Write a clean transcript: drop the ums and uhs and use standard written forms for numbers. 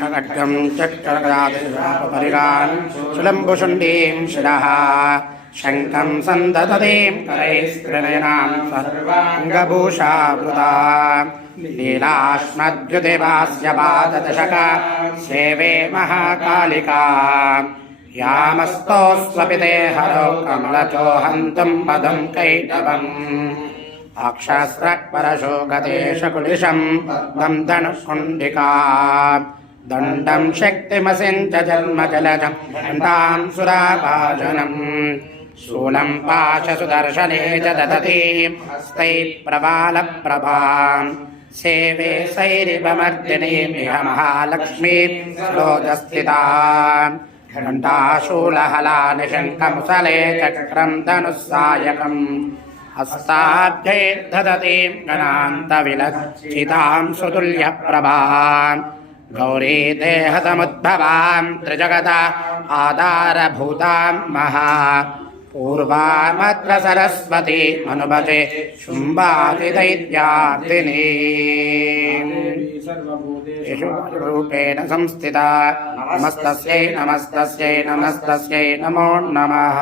खड्गं चक्रगदादिशापरिगान् सुलम्बुशुण्डीं शिरः शङ्खं सन्ददतीं करैस्त्रिनयनां सर्वाङ्गभूषावृता लीलाश्मद्युतिभास्य पाददशका सेवे महाकालिका यामस्तोऽस्वपि ते हरौ कमलचोहन्तं पदं कैटवम् अक्षस्रक्परशोकदेशकुलिशं पद्मं धनुष्कुण्डिका दण्डं शक्तिमसिञ्च जन्मजलजं दण्डां सुराभाजनम् शूलं पाशसुदर्शने च ददतीं हस्तैः प्रबालप्रभां सेवे सैरिवमर्दिनीमिह महालक्ष्मीं सरोजस्थितां घण्टाशूलहलानि शङ्खमुसले चक्रं धनुस्सायकम् हस्ताब्जैर्दधतीं गणान्तविलक्षितां सुतुल्यप्रभां गौरी देहसमुद्भवां त्रिजगता आधारभूतां महा पूर्वामत्र सरस्वती मनुभजे शुम्भादिदैत्यार्दिनी रूपेण संस्थिता नमस्तस्यै नमस्तस्यै नमस्तस्यै नमो नमः।